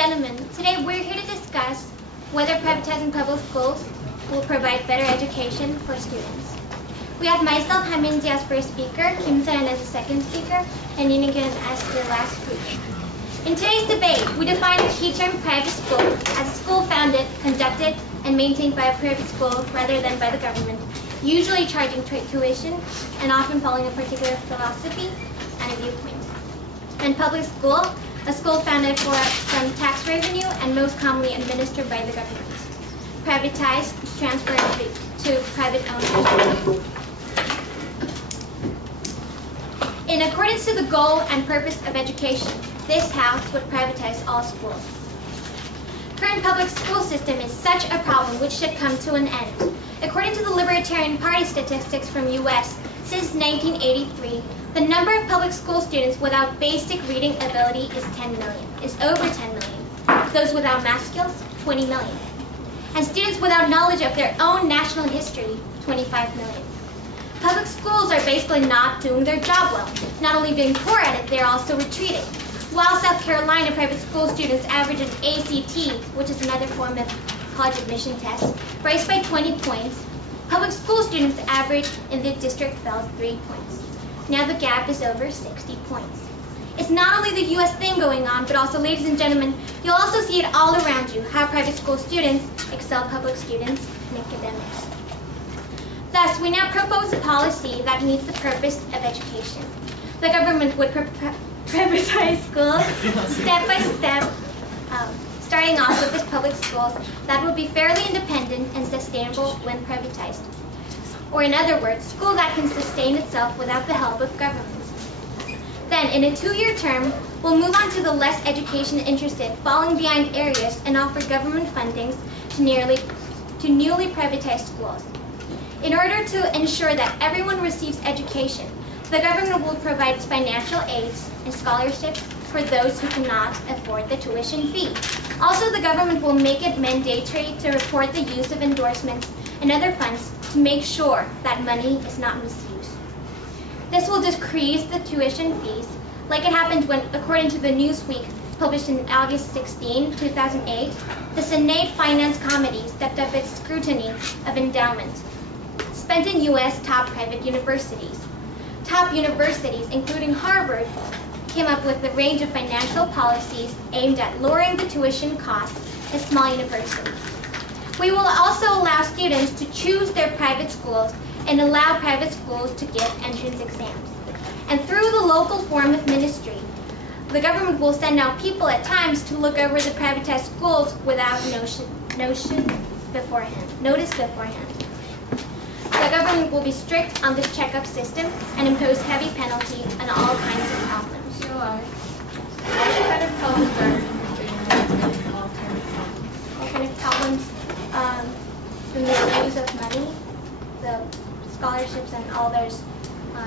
gentlemen, today we're here to discuss whether privatizing public schools will provide better education for students. We have myself, Haminji, as first speaker, Kim Sayan as the second speaker, and Yinigan as the last speaker. In today's debate, we define the key term private school as a school founded, conducted, and maintained by a private school rather than by the government, usually charging tuition and often following a particular philosophy and a viewpoint. And public school, a school founded from tax revenue and most commonly administered by the government. Privatize, transfer to private ownership. In accordance to the goal and purpose of education, this House would privatize all schools. Current public school system is such a problem which should come to an end. According to the Libertarian Party statistics from US, since 1983, the number of public school students without basic reading ability is over 10 million. Those without math skills, 20 million. And students without knowledge of their own national history, 25 million. Public schools are basically not doing their job well. Not only being poor at it, they're also retreating. While South Carolina private school students average an ACT, which is another form of college admission test, rise by 20 points, public school students average in the district fell 3 points. Now the gap is over 60 points. It's not only the US thing going on, but also, ladies and gentlemen, you'll also see it all around you, how private school students excel public students in academics. Thus, we now propose a policy that meets the purpose of education. The government would privatize schools step by step, starting off with its public schools that would be fairly independent and sustainable when privatized. Or in other words, school that can sustain itself without the help of governments. Then, in a 2-year term, we'll move on to the less education-interested, falling behind areas and offer government fundings to newly privatized schools. In order to ensure that everyone receives education, the government will provide financial aids and scholarships for those who cannot afford the tuition fee. Also, the government will make it mandatory to report the use of endorsements and other funds to make sure that money is not misused. This will decrease the tuition fees, like it happened when, according to the Newsweek published in August 16, 2008, the Senate Finance Committee stepped up its scrutiny of endowments spent in U.S. top private universities. Top universities, including Harvard, came up with a range of financial policies aimed at lowering the tuition costs at small universities. We will also allow students to choose their private schools and allow private schools to give entrance exams. And through the local form of ministry, the government will send out people at times to look over the privatized schools without notice beforehand. The government will be strict on this checkup system and impose heavy penalties on all kinds of problems. What kind of problems are you What kind of problems? The misuse of money, the scholarships and all those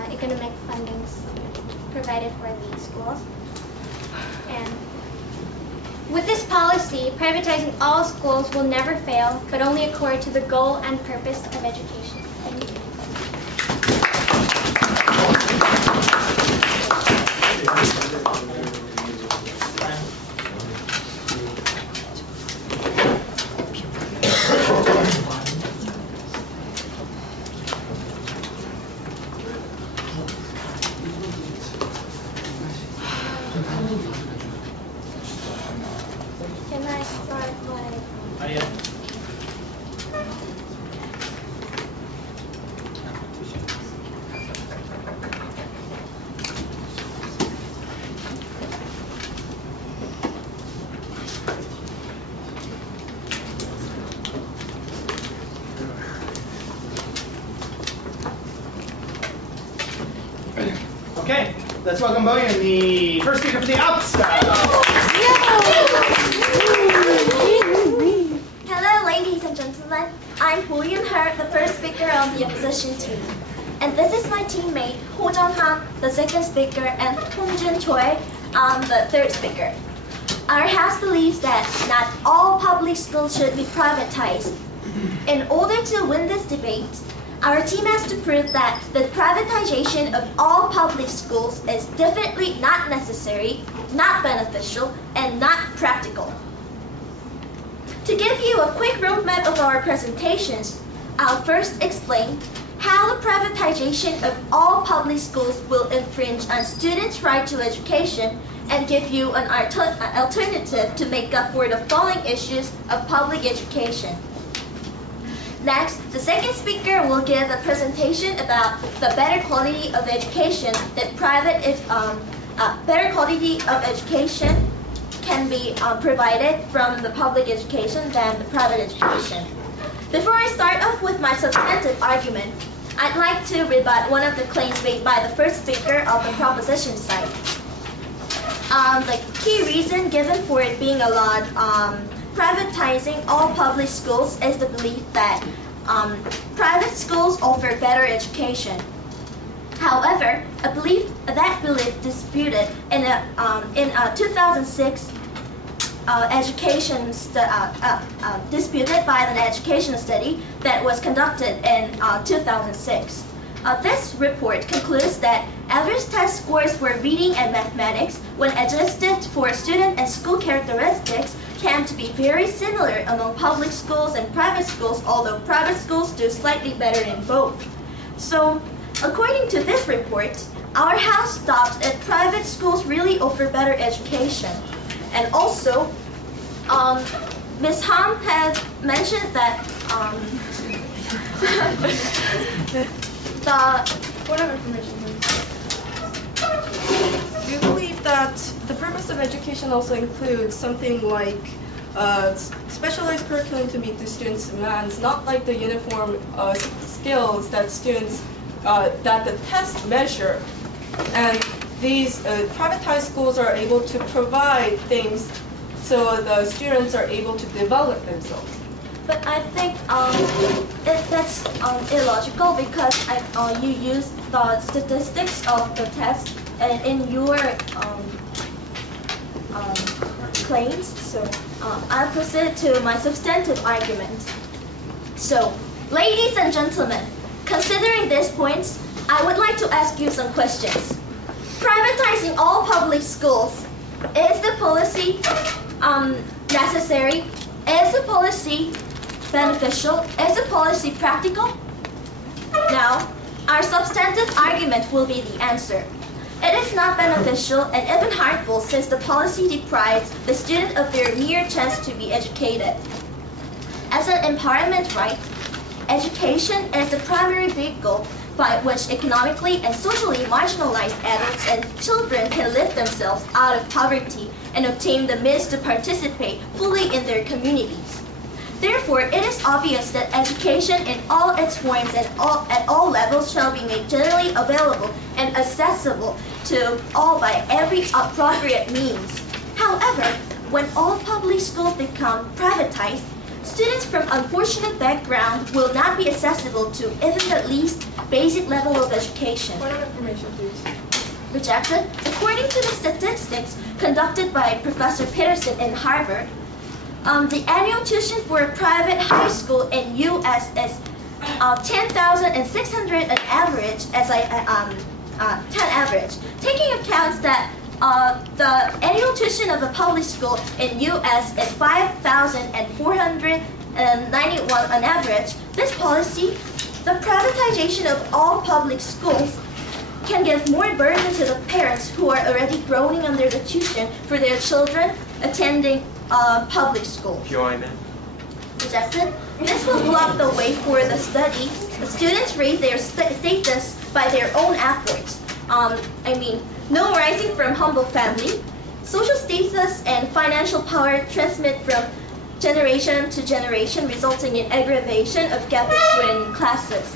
economic fundings provided for the schools. And with this policy, privatizing all schools will never fail, but only accord to the goal and purpose of education. Thank you. Can I start by... Okay, let's welcome Boyan, the first speaker for the outside. Hello, ladies and gentlemen. I'm Hu Yun-her, the first speaker of the opposition team. And this is my teammate, Ho Jong-han, the second speaker, and Hong Jun-choi, the third speaker. Our house believes that not all public schools should be privatized. In order to win this debate, Our team has to prove that the privatization of all public schools is definitely not necessary, not beneficial, and not practical. To give you a quick roadmap of our presentations, I'll first explain how the privatization of all public schools will infringe on students' right to education and give you an alternative to make up for the following issues of public education. Next, the second speaker will give a presentation about the better quality of education that better quality of education can be provided from the public education than the private education. Before I start off with my substantive argument, I'd like to rebut one of the claims made by the first speaker of the proposition side. The key reason given for it being allowed privatizing all public schools is the belief that private schools offer better education. However, that belief disputed in a 2006 disputed by an education study that was conducted in 2006. This report concludes that average test scores for reading and mathematics, when adjusted for student and school characteristics, tend to be very similar among public schools and private schools, although private schools do slightly better in both. So, according to this report, our house stops if private schools really offer better education. And also, Ms. Han has mentioned that Point of information, please. Do you believe that the purpose of education also includes something like specialized curriculum to meet the students' demands, not like the uniform skills that students, that the test measure? And these privatized schools are able to provide things so the students are able to develop themselves. But I think that's illogical because you use the statistics of the test in your claims. So I'll proceed to my substantive argument. So, ladies and gentlemen, considering these points, I would like to ask you some questions. Privatizing all public schools, is the policy necessary? Is the policy beneficial? Is the policy practical? Now, our substantive argument will be the answer. It is not beneficial and even harmful since the policy deprives the student of their mere chance to be educated. As an empowerment right, education is the primary vehicle by which economically and socially marginalized adults and children can lift themselves out of poverty and obtain the means to participate fully in their communities. Therefore, it is obvious that education in all its forms and at all levels shall be made generally available and accessible to all by every appropriate means. However, when all public schools become privatized, students from unfortunate backgrounds will not be accessible to even the least basic level of education. Point of information, please. Rejected. According to the statistics conducted by Professor Peterson in Harvard, the annual tuition for a private high school in U.S. is $10,600 an average, taking account that the annual tuition of a public school in U.S. is $5,491 on average. This policy, the privatization of all public schools, can give more burden to the parents who are already groaning under the tuition for their children attending public schools. Rejected. This will block the way for the study. The students raise their status by their own efforts. No rising from humble family. Social status and financial power transmit from generation to generation, resulting in aggravation of gap between classes.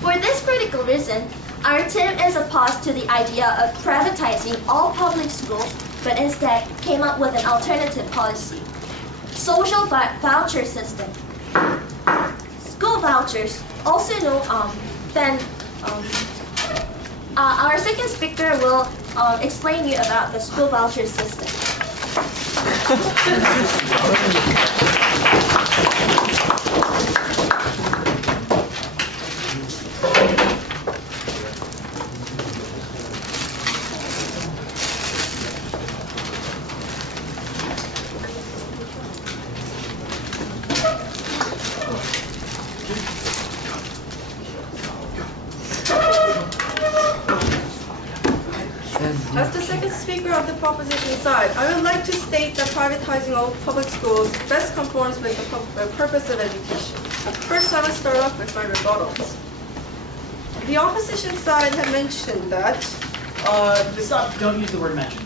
For this critical reason, our team is opposed to the idea of privatizing all public schools, but instead came up with an alternative policy. Social voucher system. School vouchers, also known our second speaker will explain you about the school voucher system. speaker of the proposition side, I would like to state that privatizing all public schools best conforms with the purpose of education. First, I will start off with my rebuttals. The opposition side had mentioned that Stop, don't use the word mention.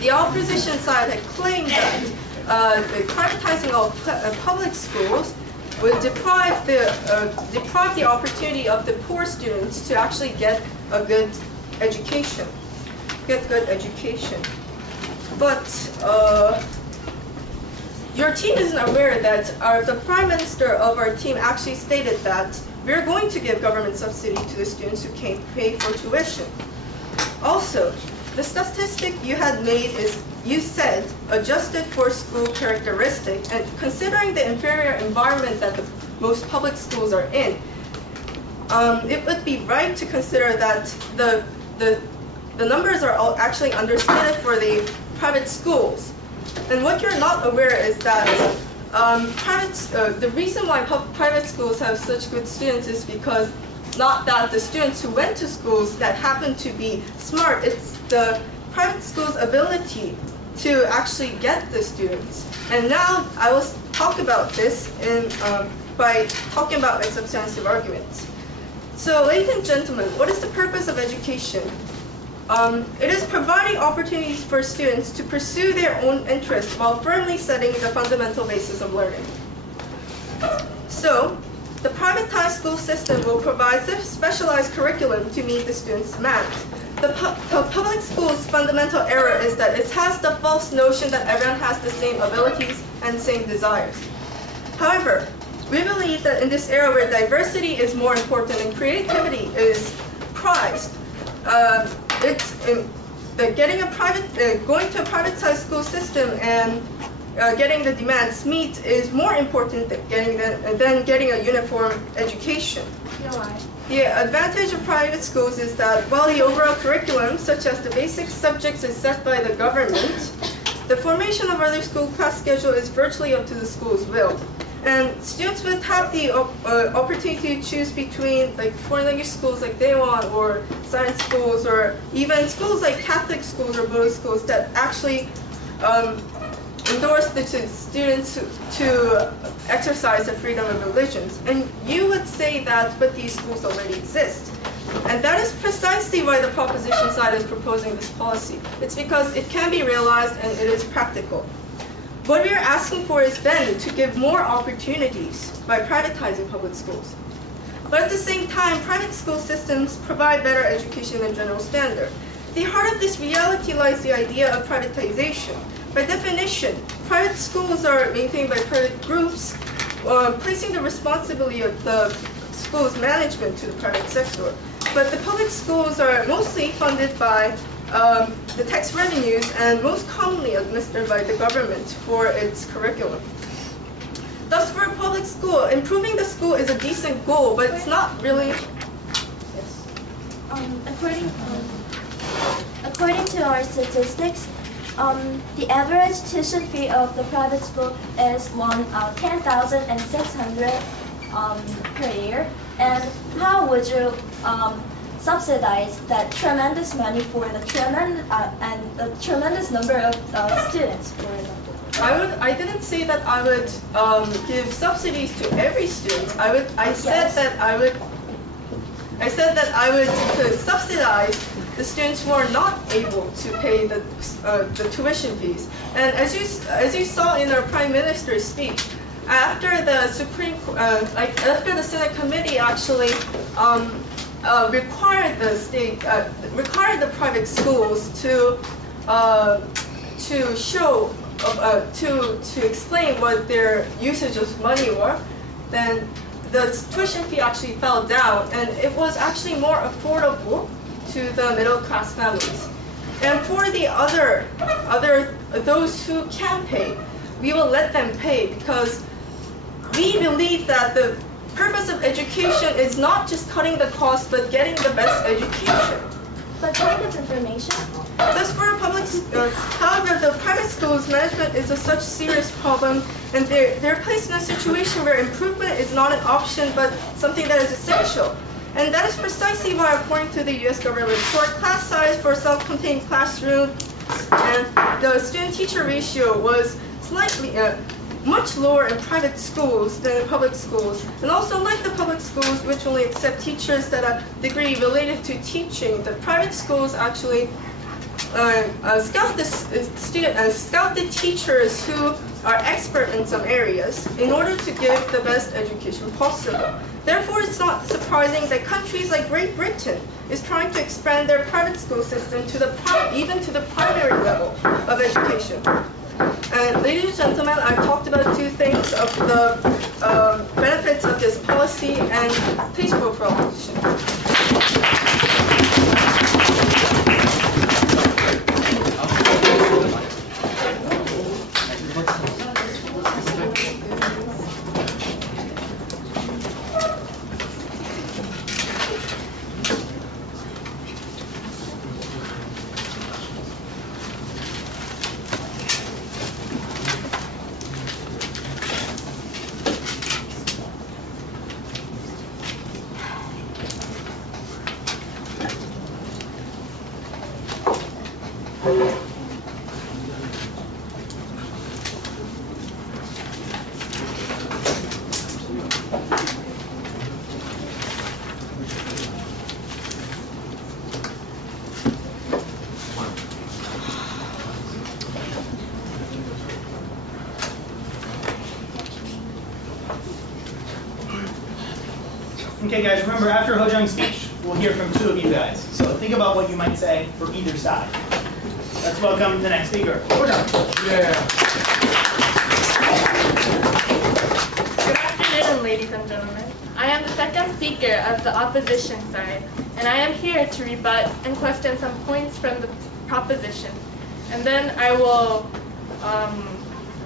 the opposition side had claimed that privatizing all public schools would deprive the opportunity of the poor students to actually get a good education. But your team isn't aware that the prime minister of our team actually stated that we're going to give government subsidy to the students who can't pay for tuition. Also, the statistic you had made is, you said, adjusted for school characteristics, and considering the inferior environment that most public schools are in, it would be right to consider that the numbers are all actually understated for the private schools. And what you're not aware is that the reason why private schools have such good students is because not that the students who went to schools that happen to be smart, it's the private school's ability to actually get the students. And now I will talk about this by talking about my substantive arguments. So, ladies and gentlemen, what is the purpose of education? It is providing opportunities for students to pursue their own interests while firmly setting the fundamental basis of learning. So, the privatized school system will provide specialized curriculum to meet the students' demands. The public school's fundamental error is that it has the false notion that everyone has the same abilities and same desires. However, we believe that in this era where diversity is more important and creativity is prized, going to a privatized school system and getting the demands meet is more important than getting a uniform education. Why? The advantage of private schools is that while the overall curriculum, such as the basic subjects, is set by the government, the formation of other school class schedule is virtually up to the school's will. And students would have the opportunity to choose between like foreign language schools like Daewon or science schools, or even schools like Catholic schools or Buddhist schools that actually endorse the students to exercise the freedom of religions. And you would say that, but these schools already exist. And that is precisely why the proposition side is proposing this policy. It's because it can be realized and it is practical. What we are asking for is then to give more opportunities by privatizing public schools. But at the same time, private school systems provide better education than general standard. At the heart of this reality lies the idea of privatization. By definition, private schools are maintained by private groups, placing the responsibility of the school's management to the private sector. But the public schools are mostly funded by the tax revenues and most commonly administered by the government for its curriculum. Thus, for a public school, improving the school is a decent goal, but it's not really. Yes. According to our statistics, the average tuition fee of the private school is $10,600 per year. And how would you subsidize that tremendous money for the tremendous number of students, for example? I didn't say that I would give subsidies to every student. I said that I would subsidize the students who are not able to pay the tuition fees. And as you saw in our Prime Minister's speech, after the after the Senate committee actually required the private schools to explain what their usage of money were, then the tuition fee actually fell down, and it was actually more affordable to the middle class families. And for the those who can pay, we will let them pay, because we believe that the purpose of education is not just cutting the cost, but getting the best education. But kind of information? Thus, for however, the private schools management is a such serious problem, and they're placed in a situation where improvement is not an option, but something that is essential. And that is precisely why, according to the U.S. government report, class size for self-contained classroom and the student-teacher ratio was slightly much lower in private schools than in public schools. And also, like the public schools, which only accept teachers that have a degree related to teaching, the private schools actually scout the teachers who are expert in some areas in order to give the best education possible. Therefore, it's not surprising that countries like Great Britain is trying to expand their private school system to even to the primary level of education. And ladies and gentlemen, I've talked about two things of the benefits of this policy, and please vote for opposition. Okay, guys, remember after Ho-Jung's speech, we'll hear from two of you guys. So think about what you might say for either side. Let's welcome the next speaker. Ho-Jung. Yeah. Good afternoon, ladies and gentlemen. I am the second speaker of the opposition side, and I am here to rebut and question some points from the proposition. And then I will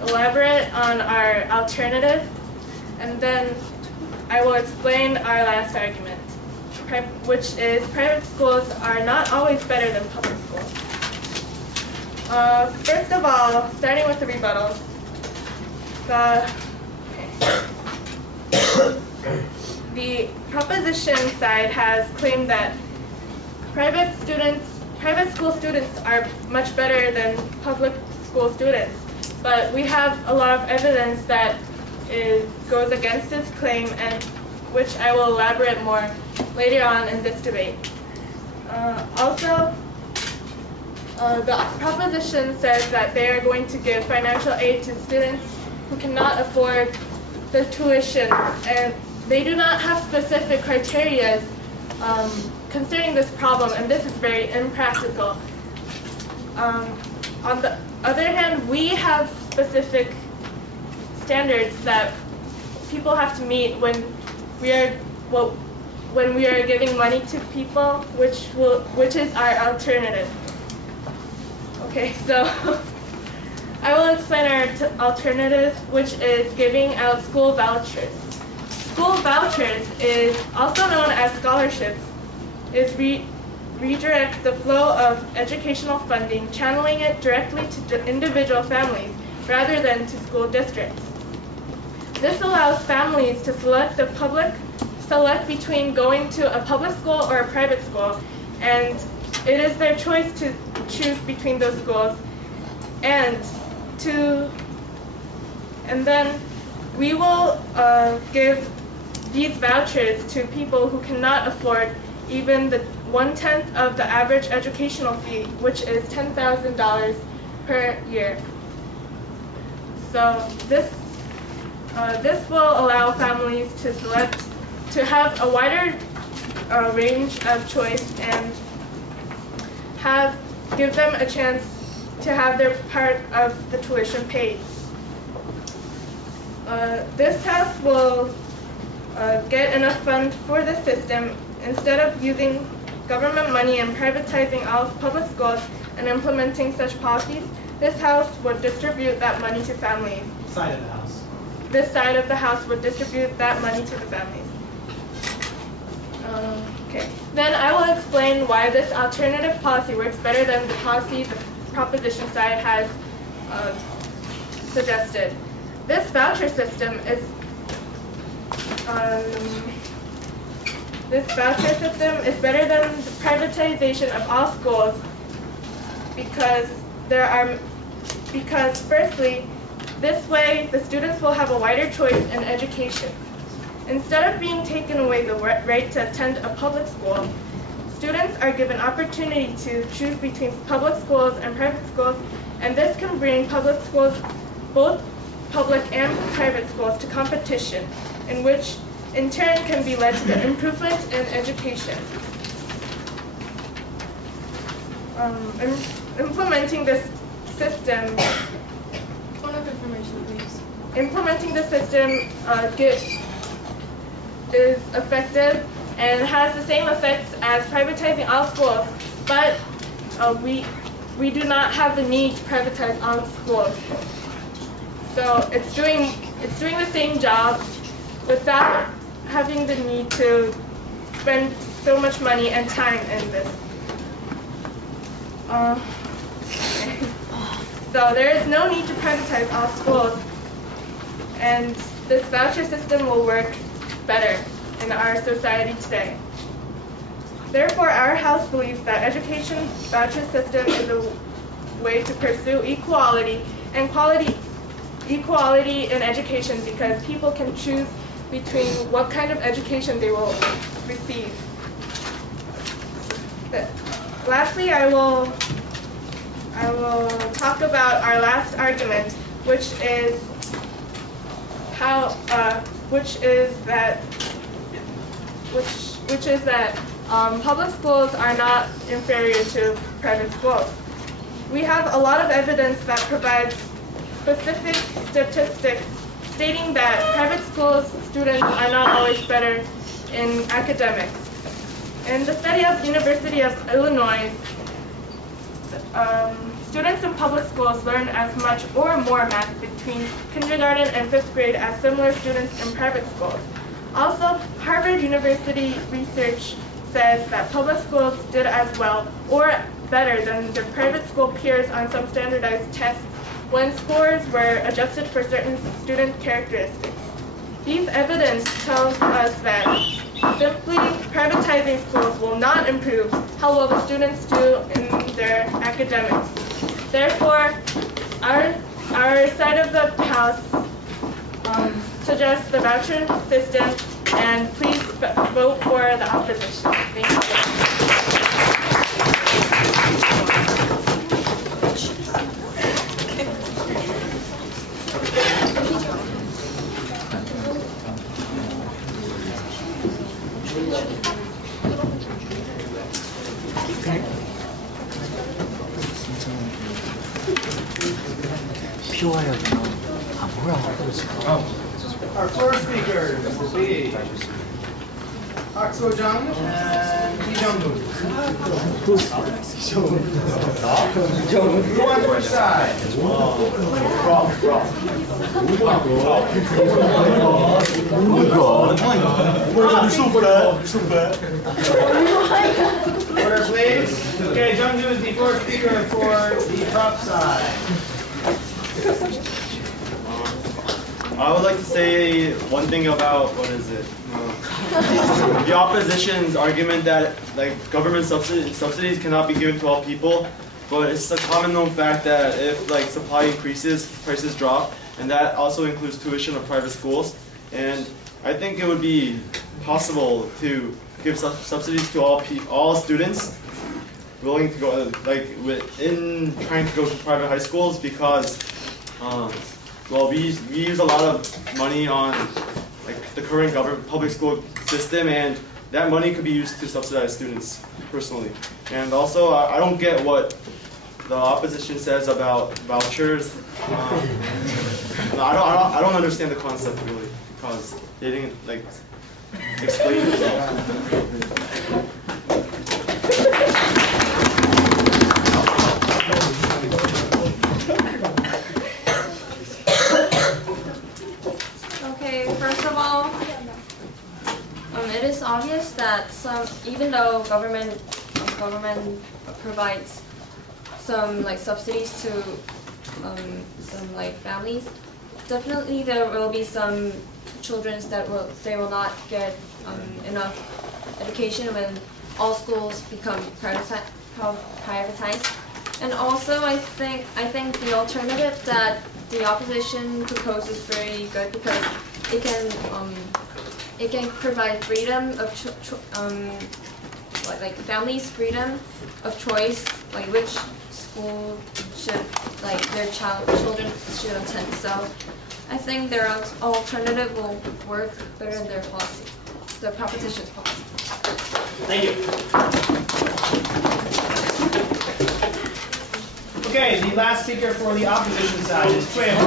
elaborate on our alternative, and then I will explain our last argument, which is private schools are not always better than public schools. First of all, starting with the rebuttals, the proposition side has claimed that private school students are much better than public school students, but we have a lot of evidence that it goes against this claim, and which I will elaborate more later on in this debate. Also, the proposition says that they are going to give financial aid to students who cannot afford the tuition, and they do not have specific criteria concerning this problem, and this is very impractical. On the other hand, we have specific standards that people have to meet when we are giving money to people, which is our alternative. Okay, so I will explain our alternative, which is giving out school vouchers. School vouchers is also known as scholarships. Is redirect the flow of educational funding, channeling it directly to individual families rather than to school districts. This allows families to select between going to a public school or a private school, and it is their choice to choose between those schools. And then we will give these vouchers to people who cannot afford even the 1/10 of the average educational fee, which is $10,000 per year. So this will allow families to have a wider range of choice and give them a chance to have their part of the tuition paid. This house will get enough funds for the system. Instead of using government money and privatizing all public schools and implementing such policies, this house would distribute that money to families. Side of the house. This side of the house would distribute that money to the families. Okay. Then I will explain why this alternative policy works better than the policy the proposition side has suggested. This voucher system is better than the privatization of all schools because because firstly, this way the students will have a wider choice in education. Instead of being taken away the right to attend a public school, students are given opportunity to choose between public schools and private schools, and this can bring public schools, both public and private schools, to competition, in which in turn can be led to the improvement in education. Implementing this system. Point of information, please. Implementing the system is effective and has the same effects as privatizing all schools, but we do not have the need to privatize all schools. So it's doing the same job without having the need to spend so much money and time in this. So there is no need to privatize all schools, and this voucher system will work better in our society today. Therefore, our house believes that education voucher system is a way to pursue equality and equality in education, because people can choose between what kind of education they will receive. Lastly, I will talk about our last argument, which is that public schools are not inferior to private schools. We have a lot of evidence that provides specific statistics stating that private schools students are not always better in academics. In the study of University of Illinois, students in public schools learn as much or more math between kindergarten and 5th grade as similar students in private schools. Also, Harvard University research says that public schools did as well or better than their private school peers on some standardized tests when scores were adjusted for certain student characteristics. These evidence tells us that simply privatizing schools will not improve how well the students do in their academics. Therefore, our side of the house suggests the voucher system, and please vote for the opposition. Thank you. Our floor speakers will be Park So-jung and Lee Jung-moo. Who on which side? Order, please. Okay, Jung-moo is the floor speaker for the top side. I would like to say one thing about, the opposition's argument that government subsidies cannot be given to all people, but it's a common known fact that if supply increases, prices drop, and that also includes tuition of private schools. And I think it would be possible to give subsidies to all students willing to go in trying to go to private high schools, because well, we use a lot of money on the current public school system, and that money could be used to subsidize students personally. And also, I don't get what the opposition says about vouchers. I don't understand the concept really, because they didn't explain it well. First of all, it is obvious that even though government provides some subsidies to some families, definitely there will be some children that will not get enough education when all schools become privatized. And also, I think the alternative that the opposition proposes is very good because it can provide freedom of like families' freedom of choice, like which school should their children should attend. So I think their alternative will work better than their policy, the proposition's policy. Thank you. Okay, the last speaker for the opposition side is Daewon.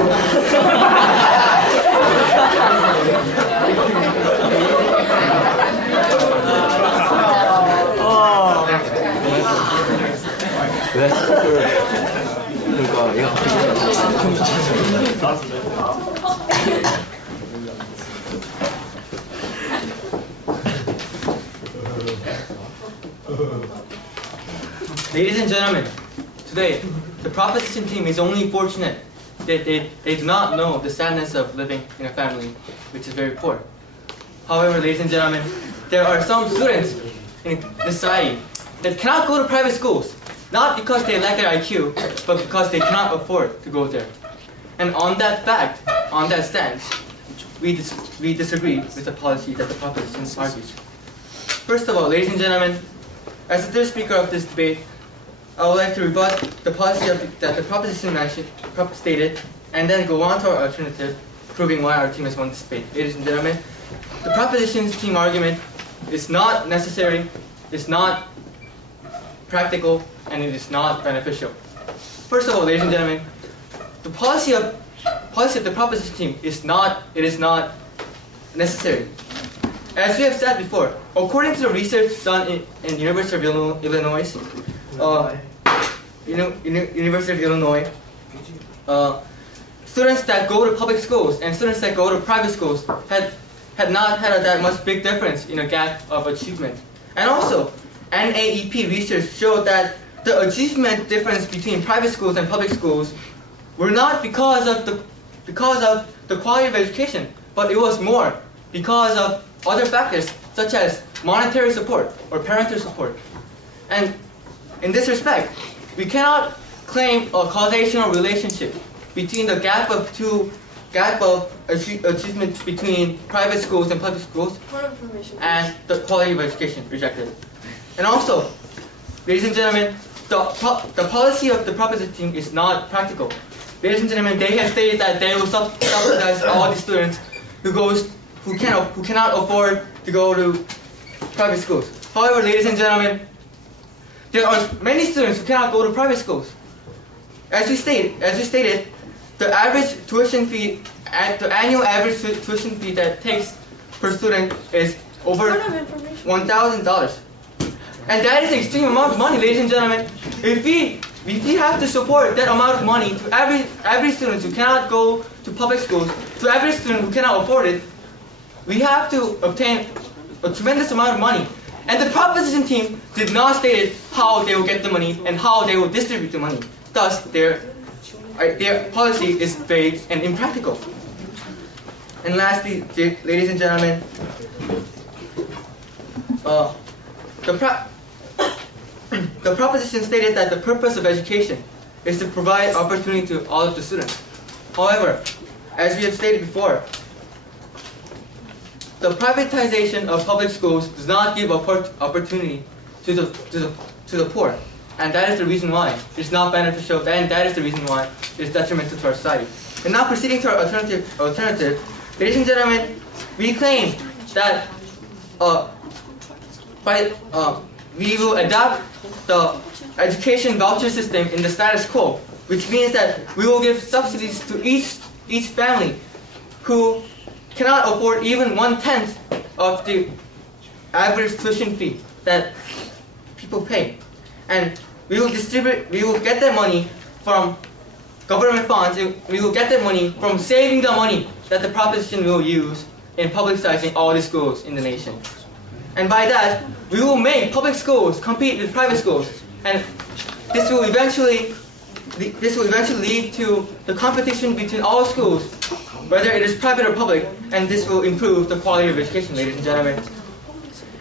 Ladies and gentlemen, today the proposition team is only fortunate that they do not know the sadness of living in a family which is very poor. However, ladies and gentlemen, there are some students in society that cannot go to private schools, not because they lack their IQ, but because they cannot afford to go there. And on that fact, on that stance, we disagree with the policy that the proposition argues. First of all, ladies and gentlemen, as the third speaker of this debate, I would like to rebut the policy that the proposition stated, and then go on to our alternative, proving why our team has won this debate. Ladies and gentlemen, the proposition's team argument is not necessary, is not practical, and it is not beneficial. First of all, ladies and gentlemen, the policy of the proposition team is not necessary. As we have said before, according to the research done in University of Illinois, students that go to public schools and students that go to private schools had not had that much big difference in a gap of achievement. And also, NAEP research showed that the achievement difference between private schools and public schools were not because of the quality of education, but it was more because of other factors such as monetary support or parental support. And in this respect, we cannot claim a causational relationship between the gap of achievement between private schools and public schools and the quality of education rejected. And also, ladies and gentlemen, the policy of the proposition team is not practical. Ladies and gentlemen, they have stated that they will subsidize all the students who cannot afford to go to private schools. However, ladies and gentlemen, there are many students who cannot go to private schools. As we stated, the average tuition fee, the annual average tuition fee that takes per student is over $1,000. And that is an extreme amount of money, ladies and gentlemen. If we have to support that amount of money to every student who cannot go to public schools, to every student who cannot afford it, we have to obtain a tremendous amount of money. And the proposition team did not state how they will get the money and how they will distribute the money. Thus, their policy is vague and impractical. And lastly, ladies and gentlemen, the proposition stated that the purpose of education is to provide opportunity to all of the students. However, as we have stated before, the privatization of public schools does not give opportunity to the poor, and that is the reason why it's not beneficial, and that is the reason why it's detrimental to our society. And now proceeding to our alternative, ladies and gentlemen, we claim that we will adopt the education voucher system in the status quo, which means that we will give subsidies to each family who cannot afford even 1/10 of the average tuition fee that people pay. And we will get that money from government funds, and we will get that money from saving the money that the proposition will use in publicizing all the schools in the nation. And by that, we will make public schools compete with private schools, and this will eventually lead to the competition between all schools, whether it is private or public, and this will improve the quality of education, ladies and gentlemen.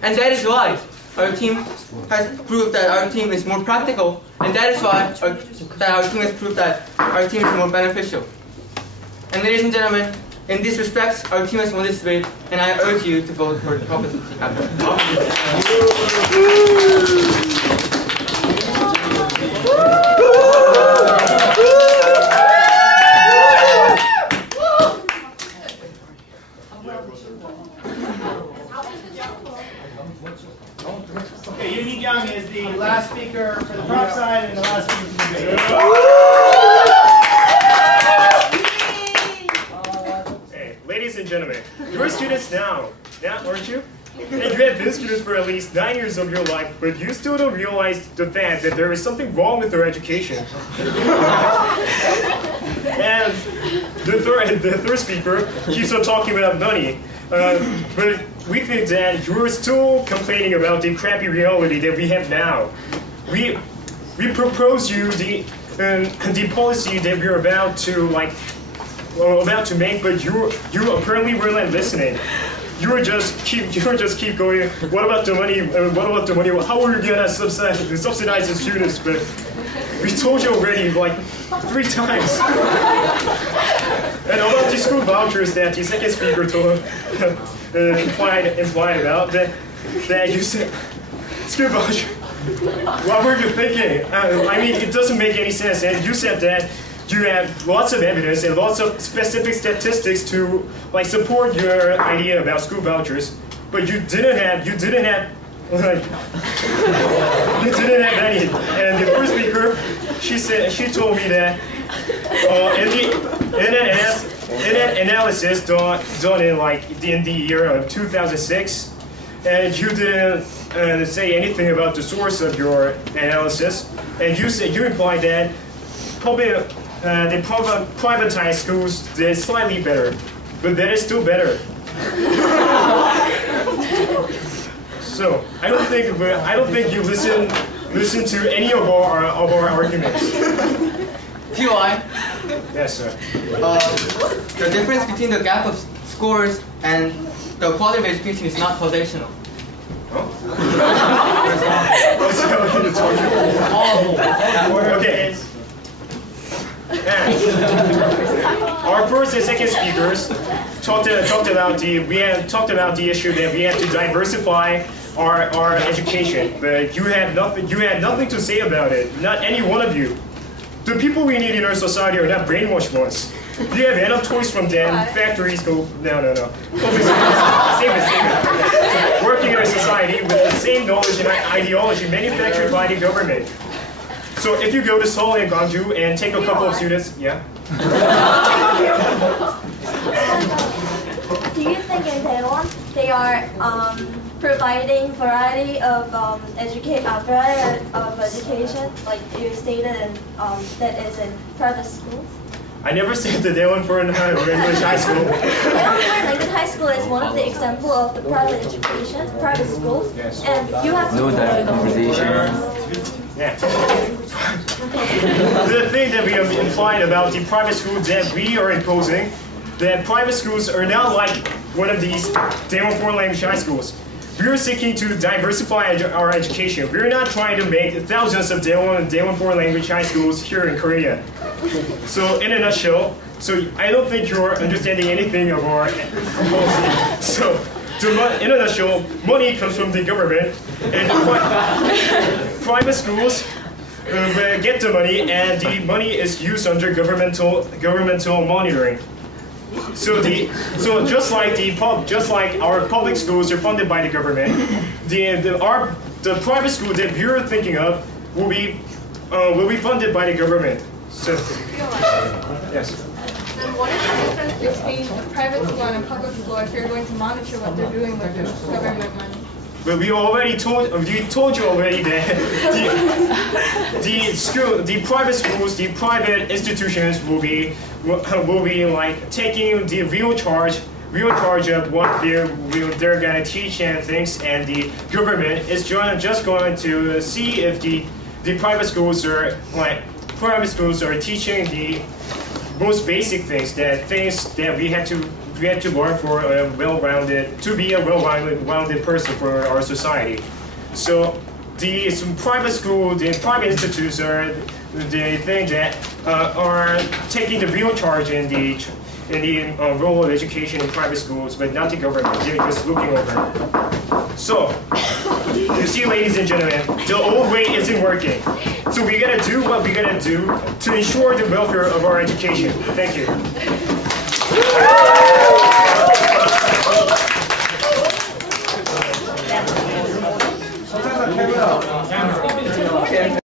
And that is why our team has proved that our team is more practical, and that is why our team has proved that our team is more beneficial. And ladies and gentlemen, in these respects, our team has won this debate, and I urge you to vote for the proposition. Okay, Unique Young is the last speaker for the prop side and the last speaker for the debate. Hey, ladies and gentlemen, you're students now, aren't you? And you have been students for at least 9 years of your life, but you still don't realize the fact that there is something wrong with your education. And the third speaker keeps on talking about money. But we think that you're still complaining about the crappy reality that we have now. We propose you the policy that we're about to make, but you apparently were not listening. You just keep going. What about the money? What about the money? How are you gonna subsidize the students? But we told you already like 3 times. And about the school vouchers that the second speaker implied about that you said school voucher. What were you thinking? I mean, it doesn't make any sense. And you said that you have lots of evidence and lots of specific statistics to support your idea about school vouchers, but you didn't have any. And the first speaker, she told me that in an analysis done in the year of 2006, and you didn't say anything about the source of your analysis, and you implied that probably the privatized schools did slightly better, but that is still better. So I don't think you listen to any of our arguments. TY. Yes, sir. The difference between the gap of scores and the quality of education is not causational. Okay. Our first and second speakers talked about the issue that we have to diversify our education, but you had nothing to say about it. Not any one of you. The people we need in our society are not brainwashed ones. We have enough toys from them. Factories go no. Save it. Working in a society with the same knowledge and ideology manufactured by the government. So if you go to Seoul and Gwangju and take a couple of students, yeah. Do you think in Daewon they are providing variety of education, like you stated, and that is in private schools? I never said the Daewon Foreign English High School. Daewon Foreign Language High School is one of the example of the private education, private schools, yes. And you have to. Yeah. The thing that we have implied about the private schools that we are imposing, that private schools are not like one of these Daewon Foreign Language High Schools. We are seeking to diversify our education. We are not trying to make thousands of Daewon Foreign Language High Schools here in Korea. So in a nutshell, I don't think you're understanding anything of our policy. So in a nutshell, money comes from the government, and private schools get the money, and the money is used under governmental monitoring. So just like our public schools are funded by the government, the private school that you're thinking of will be funded by the government. So yes. Then what is the difference between a private school and a public school if you're going to monitor what they're doing with the government money? But we told you already that the private schools, the private institutions will be like taking the real charge of what they're gonna teach and things, and the government is just going to see if the private schools are teaching the most basic things that we have to learn for to be a well-rounded person for our society. So some private school, the private institutes are the thing that are taking the real charge in the role of education in private schools, but not the government. They're just looking over. So, you see, ladies and gentlemen, the old way isn't working. So we gotta do what we gotta do to ensure the welfare of our education. Thank you. Sometimes I carry it out.